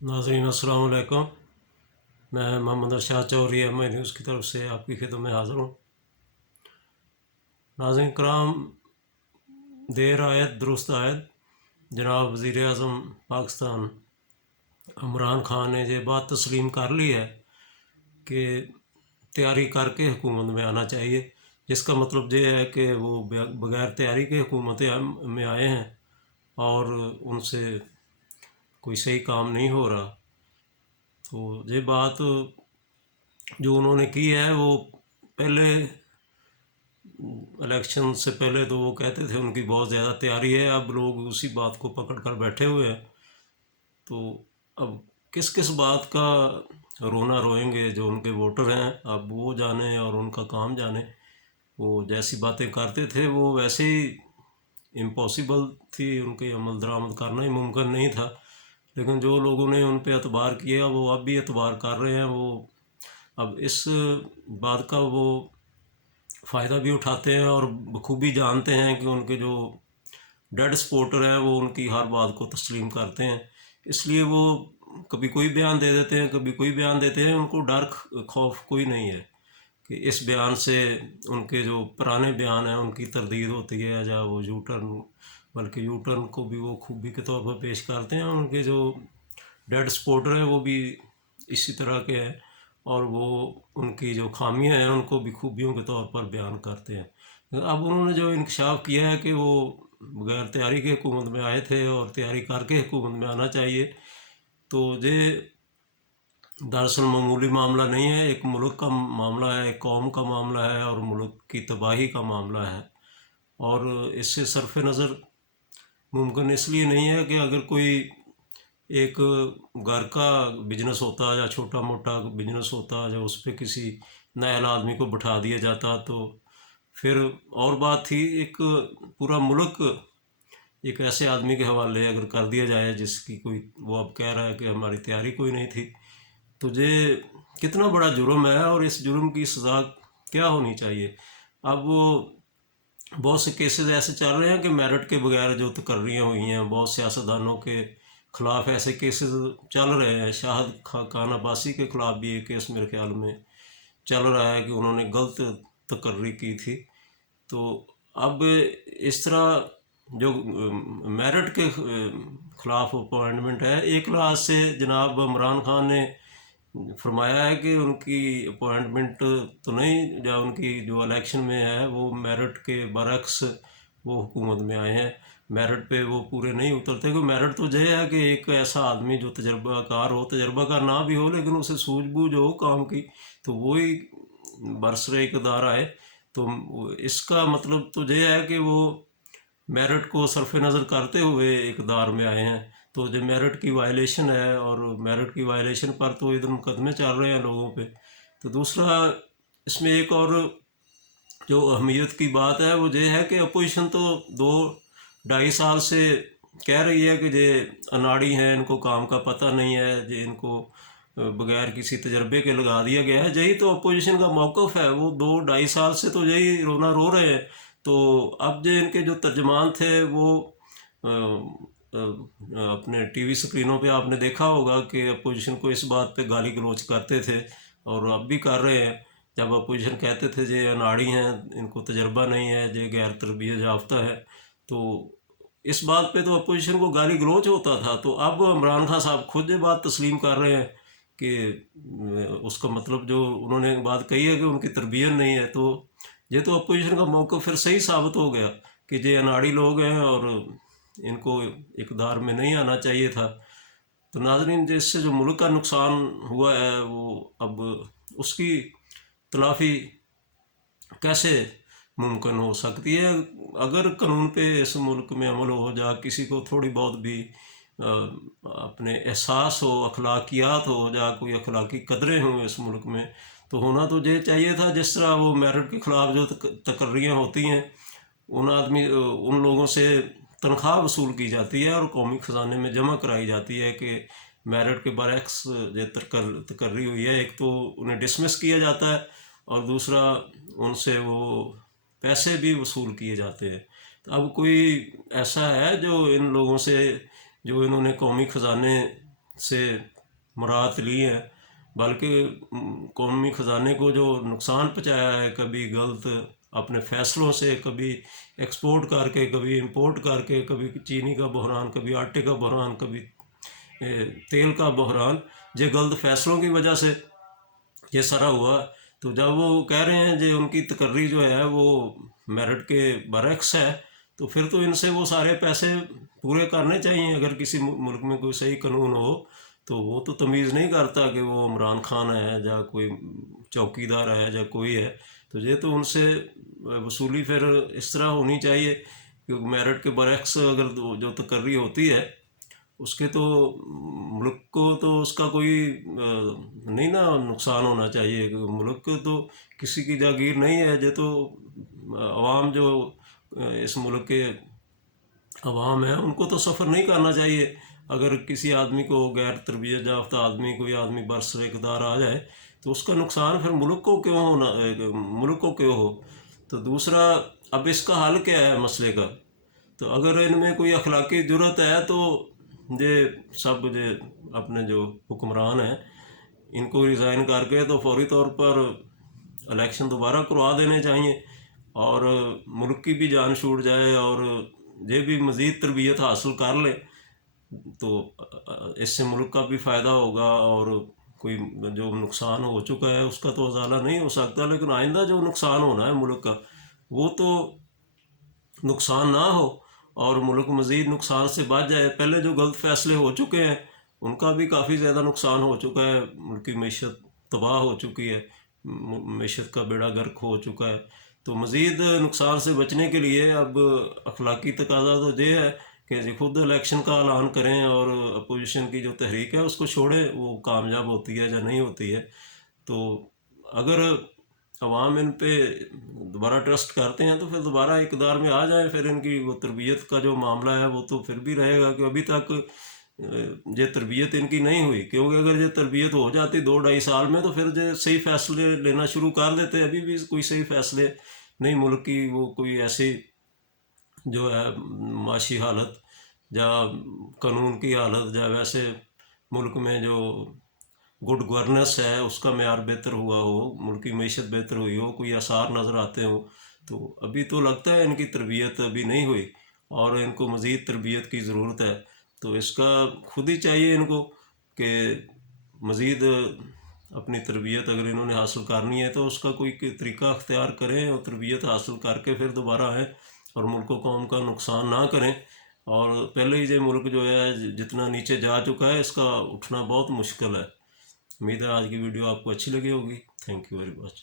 नाज़रीन अस्सलाम वालेकुम। मैं Mohammad Arshad Chaudhry M I news की तरफ से आपकी खिदमत में हाज़िर हूँ। नाज़रीन कराम, देर आयत दुरुस्त आयत। जनाब वज़ीर आज़म पाकिस्तान इमरान खान ने ये बात तस्लीम कर ली है कि तैयारी करके हुकूमत में आना चाहिए, जिसका मतलब ये है कि वो बग़ैर तैयारी के हुकूमत में आए हैं और उनसे कोई सही काम नहीं हो रहा। तो ये बात जो उन्होंने की है, वो पहले इलेक्शन से पहले तो वो कहते थे उनकी बहुत ज़्यादा तैयारी है, अब लोग उसी बात को पकड़ कर बैठे हुए हैं। तो अब किस किस बात का रोना रोएंगे जो उनके वोटर हैं, अब वो जाने और उनका काम जाने। वो जैसी बातें करते थे वो वैसे ही इम्पॉसिबल थी, उनके अमल दरामद करना ही मुमकिन नहीं था। लेकिन जो लोगों ने उन पर एतबार किया वो अब भी एतबार कर रहे हैं। वो अब इस बात का वो फ़ायदा भी उठाते हैं और बखूबी जानते हैं कि उनके जो डेड सपोर्टर हैं वो उनकी हर बात को तस्लीम करते हैं। इसलिए वो कभी कोई बयान दे देते हैं, कभी कोई बयान देते हैं। उनको डर खौफ कोई नहीं है कि इस बयान से उनके जो पुराने बयान हैं उनकी तरदीद होती है या वो यू टर्न, बल्कि यू टर्न को भी वो खूबी के तौर पर पेश करते हैं। उनके जो डेड सपोर्टर हैं वो भी इसी तरह के हैं और वो उनकी जो खामियां हैं उनको भी खूबियों के तौर पर बयान करते हैं। अब उन्होंने जो इंकशाफ किया है कि वो बगैर तैयारी के हुकूमत में आए थे और तैयारी करके हुकूमत में आना चाहिए, तो ये दरअसल मामूली मामला नहीं है। एक मुल्क का मामला है, एक कौम का मामला है और मुल्क की तबाही का मामला है। और इससे सरफ नज़र मुमकिन इसलिए नहीं है कि अगर कोई एक घर का बिजनेस होता या छोटा मोटा बिजनेस होता जो उस पर किसी नाअहल आदमी को बैठा दिया जाता तो फिर और बात थी। एक पूरा मुल्क एक ऐसे आदमी के हवाले अगर कर दिया जाए जिसकी कोई, वो अब कह रहा है कि हमारी तैयारी कोई नहीं थी, तो ये कितना बड़ा जुर्म है और इस जुर्म की सज़ा क्या होनी चाहिए। अब वो बहुत से केसेस ऐसे चल रहे हैं कि मेरिट के बगैर जो तकर्रियाँ हुई हैं, बहुत सियासतदानों के ख़िलाफ़ ऐसे केसेस चल रहे हैं। शाहिद खान अब्बासी के ख़िलाफ़ भी एक केस मेरे ख्याल में चल रहा है कि उन्होंने गलत तकर्री की थी। तो अब इस तरह जो मेरिट के ख़िलाफ़ अपॉइंटमेंट है, एक लिहाज से जनाब इमरान खान ने फरमाया है कि उनकी अपॉइंटमेंट तो नहीं, या उनकी जो इलेक्शन में है वो मेरिट के बरक्स वो हुकूमत में आए हैं। मेरिट पे वो पूरे नहीं उतरते, क्योंकि मेरिट तो यह है कि एक ऐसा आदमी जो तजर्बाकार हो, तजर्बाकार ना भी हो लेकिन उसे सूझबूझ हो काम की, तो वही बरसरे इक़्तिदार आए। तो इसका मतलब तो यह है कि वो मेरिट को सरफ नज़र करते हुए इक़्तिदार में आए हैं। तो जो मेरिट की वायलेशन है और मेरिट की वायलेशन पर तो इधर मुकदमे चल रहे हैं लोगों पे। तो दूसरा इसमें एक और जो अहमियत की बात है वो ये है कि अपोजिशन तो 2-2.5 साल से कह रही है कि ये अनाड़ी हैं, इनको काम का पता नहीं है, ये इनको बगैर किसी तजर्बे के लगा दिया गया है। यही तो अपोजिशन का मौक़िफ़ है। वो 2-2.5 साल से तो यही रोना रो रहे हैं। तो अब जो इनके जो तर्जमान थे वो अपने टीवी स्क्रीनों पे आपने देखा होगा कि अपोजिशन को इस बात पे गाली गलौज करते थे और अब भी कर रहे हैं। जब अपोजिशन कहते थे ये अनाड़ी हैं, इनको तजर्बा नहीं है, ये गैर तरबियत याफ्ता है, तो इस बात पे तो अपोजिशन को गाली गलौज होता था। तो अब इमरान खान साहब खुद ये बात तस्लीम कर रहे हैं कि उसका मतलब जो उन्होंने बात कही है कि उनकी तरबियत नहीं है। तो ये तो अपोजिशन का मौका फिर सही साबित हो गया कि ये अनाड़ी लोग हैं और इनको इक़्तिदार में नहीं आना चाहिए था। तो नाज़रीन, जिससे जो मुल्क का नुकसान हुआ है वो अब उसकी तलाफ़ी कैसे मुमकिन हो सकती है। अगर कानून पे इस मुल्क में अमल हो जा, किसी को थोड़ी बहुत भी अपने एहसास हो, अखलाकियात हो जा, कोई अखलाकी कदरें हों इस मुल्क में, तो होना तो ये चाहिए था। जिस तरह वो मेरिट के ख़िलाफ़ जो तकर्रियाँ होती हैं, उन लोगों से तनख्वाह वसूल की जाती है और कौमी ख़जाने में जमा कराई जाती है कि मेरिट के बरक्स जो तकर्री हुई है, एक तो उन्हें डिसमिस किया जाता है और दूसरा उनसे वो पैसे भी वसूल किए जाते हैं। तो अब कोई ऐसा है जो इन लोगों से, जो इन्होंने कौमी ख़जाने से मुराद ली है, बल्कि कौमी ख़जाने को जो नुकसान पहुँचाया है, कभी गलत अपने फ़ैसलों से, कभी एक्सपोर्ट करके, कभी इंपोर्ट करके, कभी चीनी का बहरान, कभी आटे का बहरान, कभी तेल का बहरान, ये गलत फ़ैसलों की वजह से ये सारा हुआ। तो जब वो कह रहे हैं जो उनकी तकर्री जो है वो मेरिट के बरक्स है, तो फिर तो इनसे वो सारे पैसे पूरे करने चाहिए। अगर किसी मुल्क में कोई सही कानून हो तो वो तो तमीज़ नहीं करता कि वो इमरान खान है या कोई चौकीदार है या कोई है। तो ये तो उनसे वसूली फिर इस तरह होनी चाहिए कि मेरिट के बरक्स अगर जो तकर्री होती है उसके तो मुल्क को तो उसका कोई नहीं ना नुकसान होना चाहिए। मुल्क को तो किसी की जागीर नहीं है, ये तो अवाम जो इस मुल्क के अवाम है उनको तो सफ़र नहीं करना चाहिए। अगर किसी आदमी को, गैर तरबियत याफ्ता आदमी, कोई आदमी बरसर इक़्तिदार आ जाए तो उसका नुकसान फिर मुल्क को क्यों होना, मुल्क को क्यों हो। तो दूसरा, अब इसका हल क्या है मसले का? तो अगर इनमें कोई अखलाकी जुर्रत है तो ये सब ये अपने जो हुक्मरान हैं इनको रिज़ाइन करके तो फौरी तौर पर इलेक्शन दोबारा करवा देने चाहिए और मुल्क की भी जान छूट जाए और ये भी मज़ीद तरबियत हासिल कर ले तो इससे मुल्क का भी फ़ायदा होगा। और कोई जो नुकसान हो चुका है उसका तो अज़ाला नहीं हो सकता, लेकिन आइंदा जो नुकसान होना है मुल्क का वो तो नुकसान ना हो और मुल्क मज़ीद नुकसान से बच जाए। पहले जो गलत फ़ैसले हो चुके हैं उनका भी काफ़ी ज़्यादा नुकसान हो चुका है, मुल्क की मईशत तबाह हो चुकी है, मईशत का बेड़ा गर्क हो चुका है। तो मज़ीद नुकसान से बचने के लिए अब अखलाकी तकाज़ा तो ये है कि खुद इलेक्शन का ऐलान करें और अपोजिशन की जो तहरीक है उसको छोड़ें, वो कामयाब होती है या नहीं होती है। तो अगर अवाम इन पे दोबारा ट्रस्ट करते हैं तो फिर दोबारा इक़्तिदार में आ जाए, फिर इनकी वो तरबियत का जो मामला है वो तो फिर भी रहेगा कि अभी तक ये तरबियत इनकी नहीं हुई। क्योंकि अगर ये तरबियत हो जाती 2-2.5 साल में तो फिर ये सही फ़ैसले लेना शुरू कर देते। अभी भी कोई सही फ़ैसले नहीं, मुल्क की वो कोई ऐसी जो है माशी हालत या कानून की हालत या वैसे मुल्क में जो गुड गवर्नेंस है उसका मेयार बेहतर हुआ हो, मुल्क की मईशत बेहतर हुई हो, कोई आसार नज़र आते हो। तो अभी तो लगता है इनकी तरबियत अभी नहीं हुई और इनको मज़ीद तरबियत की ज़रूरत है। तो इसका खुद ही चाहिए इनको कि मज़ीद अपनी तरबियत अगर इन्होंने हासिल करनी है तो उसका कोई तरीका अख्तियार करें और तरबियत हासिल करके फिर दोबारा आएँ और मुल्क कौम का नुकसान ना करें। और पहले ही ये मुल्क जो है जितना नीचे जा चुका है इसका उठना बहुत मुश्किल है। उम्मीद है आज की वीडियो आपको अच्छी लगी होगी। Thank you very much.